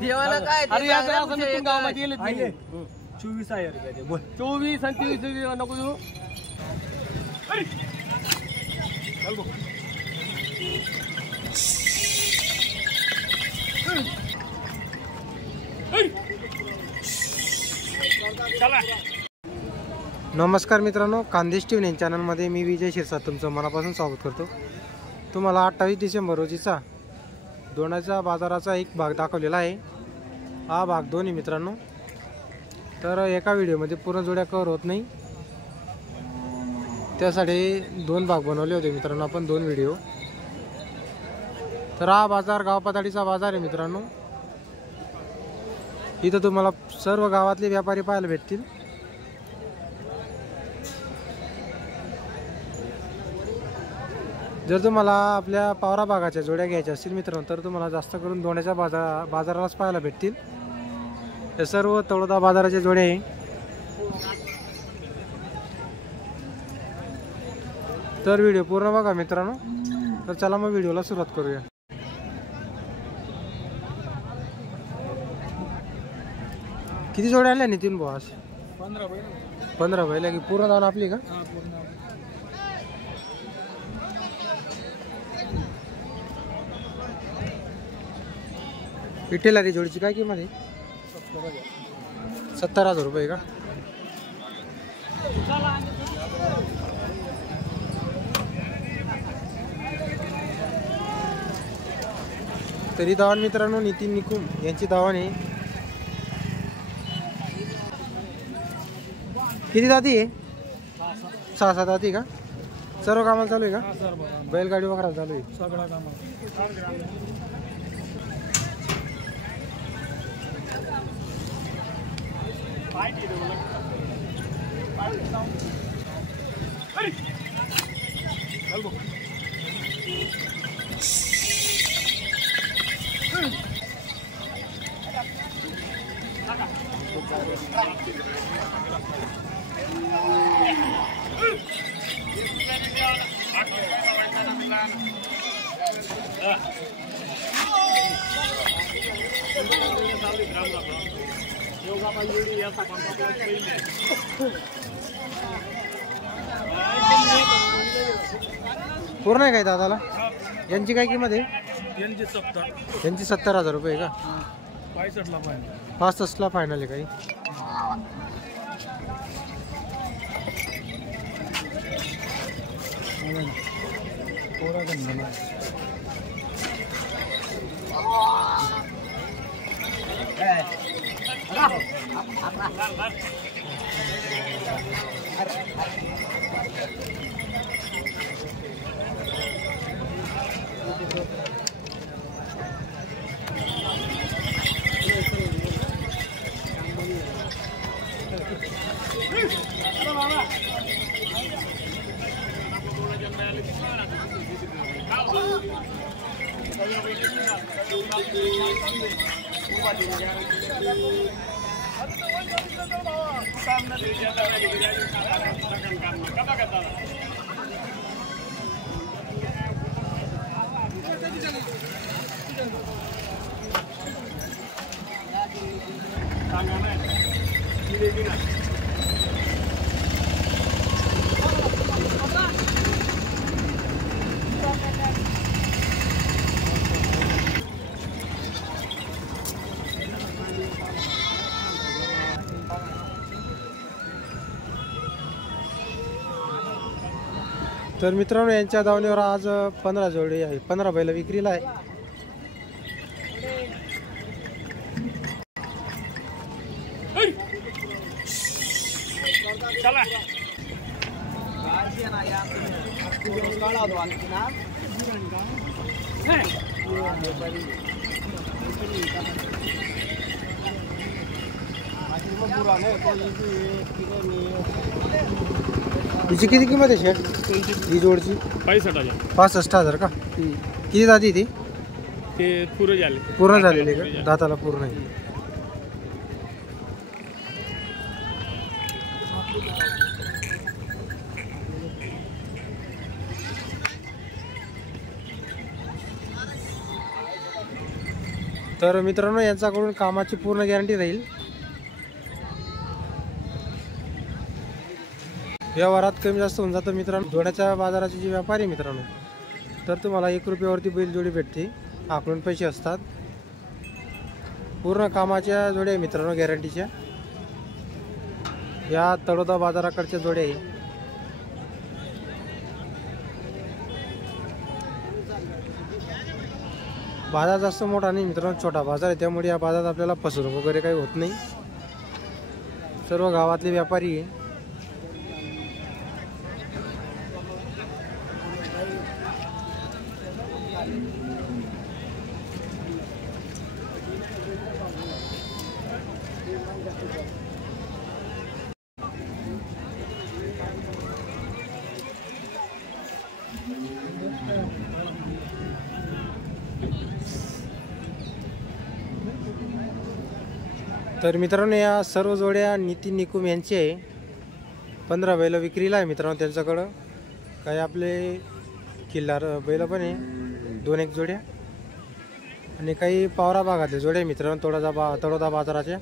देवाला काय अरे याचं असं मी गावामध्ये गेले 24,000 रुपये बोल. 24 आणि 23 नको देऊ. नमस्कार मित्रांनो, खानदेश टीव्ही चॅनलमध्ये मी विजय शिरसाट तुमचं मनापासून स्वागत करतो. तुम्हाला 28 डिसेंबर रोजीचा दोनाच्या बाजाराचा एक भाग दाखवलेला आहे. हा भाग 2 आहे मित्रांनो. तर एका व्हिडिओमध्ये पूर्ण जोड्या कव्हर होत नाही, त्यासाठी 2 भाग बनवले होते मित्रांनो आपण 2 व्हिडिओ. तर हा बाजार गावपातळीचा बाजार आहे मित्रांनो. इथं तुम्हाला सर्व गावातले व्यापारी पाहायला भेटतील. जर तुम्हाला आपल्या पावरा भागाच्या जोड्या घ्यायच्या असतील मित्रांनो, तर तुम्हाला जास्त करून दोण्याच्या बाजारालाच पाहायला भेटतील. हे सर्व तळोदा बाजाराच्या जोड्या आहे. तर व्हिडिओ पूर्ण बघा मित्रांनो. तर चला मग व्हिडिओला सुरुवात करूया. किती जोड्या आल्या नितीन भाऊ आज? 15 बैल की पूर्ण जाऊन आपली का? विठ्ठला ती जोडीची काय किंमत आहे? 70,000 रुपये का? तरी धावण मित्रांनो नितीन निकुम यांची धावण आहे. किती जाती आहे? 6-7 जाती का? सर्व कामाला चालू आहे का? बैलगाडी वगैरे चालू आहे सगळा कामाला. पूर्ण आहे काय दादाला? यांची काय किंमत आहे? यांची 70,000 रुपये का? 65ला पाहिजे. 65ला फायनल आहे काही? तर मित्रांनो यांच्या धावणीवर आज 15 जोडी आहे. 15 बैल विक्रीला आहे. हिची किती किंमत आहे शेठ? ही जोडची 65,000 का? किती जाती ती? ते पूर्ण झालेली का? दाताला पूर्ण आहे. तर मित्रांनो यांच्याकडून कामाची पूर्ण गॅरंटी राहील. व्यवहारात कमी जास्त होऊन जातं मित्रांनो. जोड्याच्या बाजाराचे जे व्यापारी आहे मित्रांनो, तर तुम्हाला 1 रुपयावरती बैल जोडी भेटते. आकडून पैसे असतात. पूर्ण कामाच्या जोड्या आहे मित्रांनो, गॅरंटीच्या. या तळोदा बाजाराकडच्या जोड्या आहे. बाजार जास्त मोठा नाही मित्रांनो, छोटा बाजार आहे. त्यामुळे या बाजारात आपल्याला फसवणूक वगैरे काही होत नाही. सर्व गावातले व्यापारी आहे. तर मित्रांनो या सर्व जोड्या नितीन निकुम यांचे आहे. 15 बैल विक्रीला आहे मित्रांनो त्यांच्याकडं. काही आपले किल्लार बैल पण आहे, 2-1 जोड्या. आणि काही पावरा भागातले जोड्या आहे मित्रांनो, तळोदा बाजाराच्या.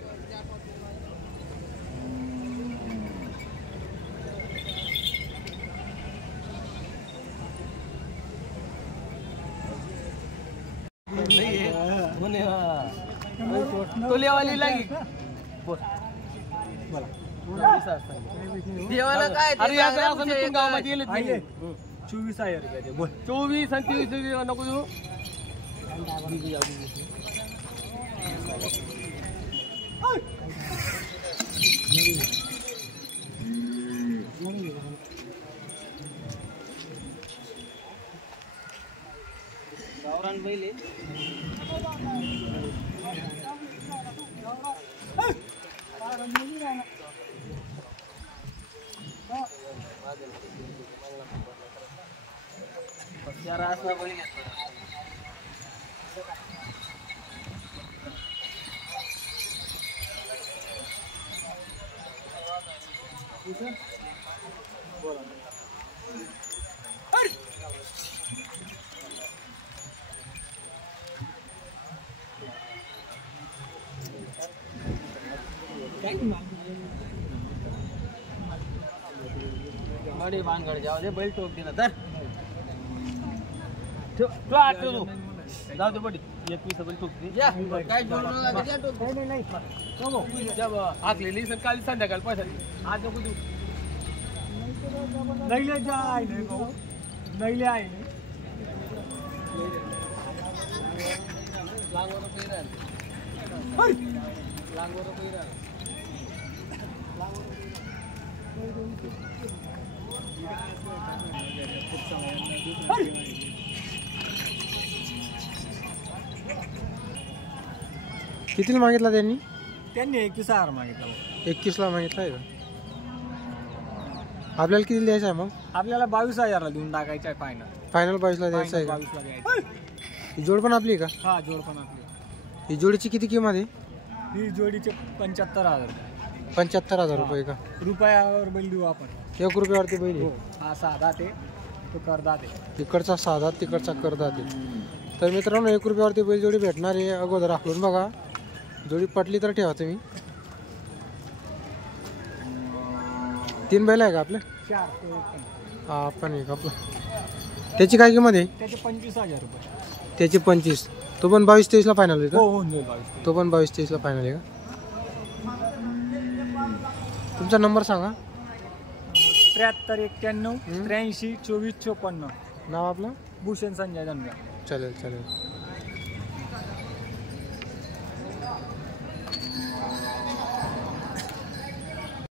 तोलेवाली लागी देवाला काय ते अरे या सांगा असं तुमच्या नसून एका- गावामध्ये गेले आहे 24,000 रुपये बोल. 24 आणि 23 नको देऊ. गावरान बैल आहे. जरा असला बैल घेतला. गाडी बांधगड जाऊ दे, बैल टोक दिला तर तू आठ ठेव. जाऊ दे बडी 21 बैल टोकते. या काय जोडू नका द्या टोक. आखलेली सर काल संध्याकाळ पैसा आज नको देऊ. नैले जा आहे नाही भाऊ, नैले आहे. लागवर पैराल लागवर पैराल. कितीला मागितला त्यांनी? त्यांनी 21,000 मागितला भाऊ. 21ला मागितला आहे का? आपल्याला किती द्यायचं आहे मग? आपल्याला 22,000 ला देऊन टाकायचं आहे फायनल. फायनल 22ला द्यायचं आहे का? 22 ला द्यायचं. ही जोड पण आपली का? हा जोड पण आपली. ही जोडीची किती किंमत आहे? ही जोडीचे 75,000 रुपये. 75,000 रुपये का? रुपयावर बैल देऊ आपण. 1 रुपयावरती बैल आहे. हा साधा ते तो करदा ते. तिकडचा साधा तिकडचा करदा ते. तर मित्रांनो 1 रुपयावरती बैल जोडी भेटणार आहे. अगोदर आखलून बघा, जोडी पटली तर ठेवा तुम्ही. 3 बैल आहे का आपले? 4 तो एक पण. हा पण एक आपलं. त्याची काय किंमत आहे? त्याचे 25,000 रुपये. त्याची 25. तो पण 22-23ला फायनल आहे का? हो होऊन जाईल 22. तो पण 22-23ला फायनल आहे का? तुमचा नंबर सांगा. 73 91 83 24 54. नाव आपलं? भूषण संजय धनगर. चालेल चालेल.